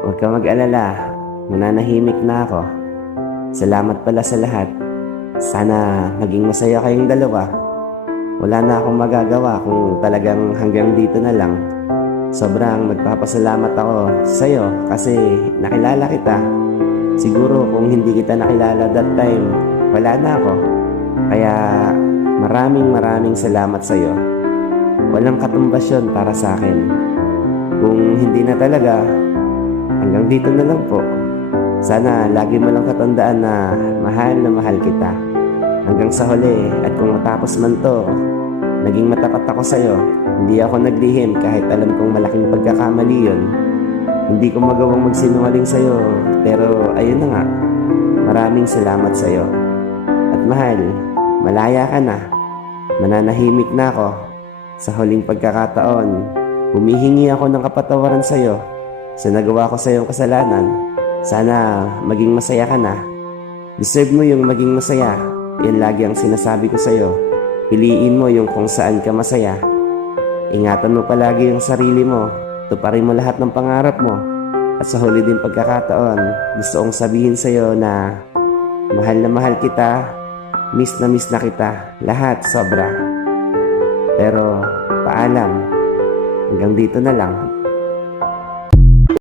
Huwag ka mag-alala, mananahimik na ako. Salamat pala sa lahat. Sana maging masaya kayong dalawa. Wala na akong magagawa kung talagang hanggang dito na lang. Sobrang magpapasalamat ako sa'yo kasi nakilala kita. Siguro kung hindi kita nakilala that time, wala na ako. Kaya maraming salamat sa'yo. Walang katumbas yun para sa akin. Kung hindi na talaga, hanggang dito na lang po. Sana lagi mo lang katandaan na mahal kita. Hanggang sa huli, at kung matapos man to, naging matapat ako sa'yo. Hindi ako naglihim kahit alam kong malaking pagkakamali yun. Hindi ko magawang magsinungaling sa'yo, pero ayun na nga. Maraming salamat sa'yo. At mahal, malaya ka na. Mananahimik na ako. Sa huling pagkakataon, humihingi ako ng kapatawaran sa'yo sa nagawa ko sa'yong kasalanan. Sana maging masaya ka na. Deserve mo yung maging masaya. Yan lagi ang sinasabi ko sa'yo. Piliin mo yung kung saan ka masaya. Ingatan mo palagi yung sarili mo. Tuparin mo lahat ng pangarap mo. At sa huli din pagkakataon, gusto kong sabihin sa'yo na mahal kita. Miss na kita. Lahat sobra. Pero paalam. Hanggang dito na lang.